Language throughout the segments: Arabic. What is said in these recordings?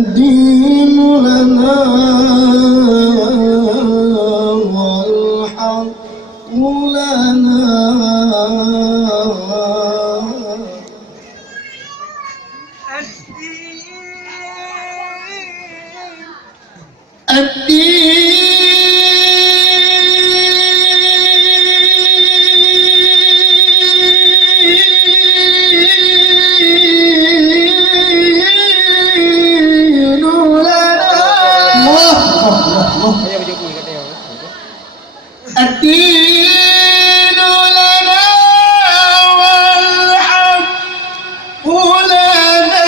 الدين لنا والحق لنا الدين لنا والحق لنا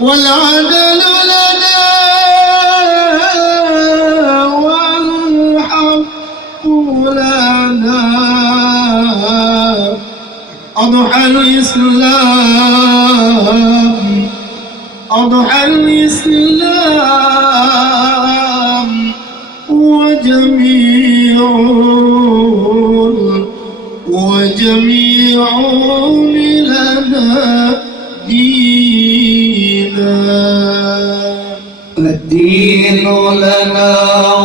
والعدل لنا والحق لنا أضحى الإسلام أضحى الإسلام وجميع لنا دينا الدين لنا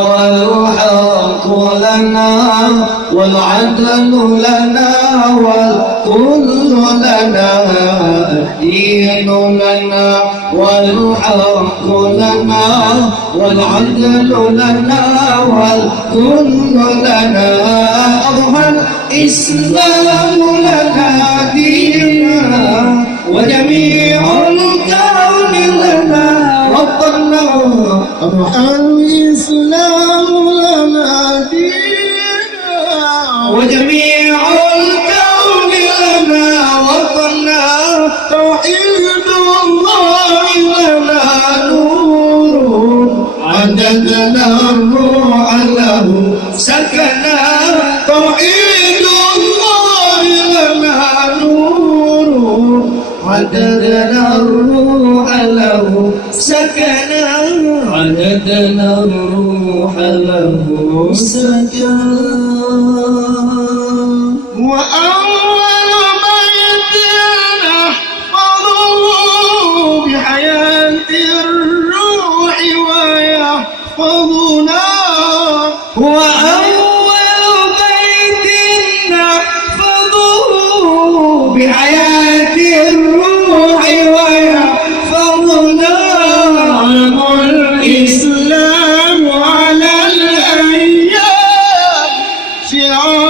والحق لنا والعدل لنا والكل لنا الدين لنا والحق لنا والعدل لنا والكل لنا أضحى الإسلام لنا دينا وجميع الكون لنا ربنا أضحى الإسلام لنا دينا وجميع الكون لنا وطنا توحيد الله لنا نور عددنا الروح له سكنا توحيد الله لنا نور عددنا الروح له سكنا عددنا الروح له سكنا وأول بيت نحفظه بحياة الروح ويحفظنا وأول بيت نحفظه بحياة الروح ويحفظنا علم الإسلام على الأيام شعار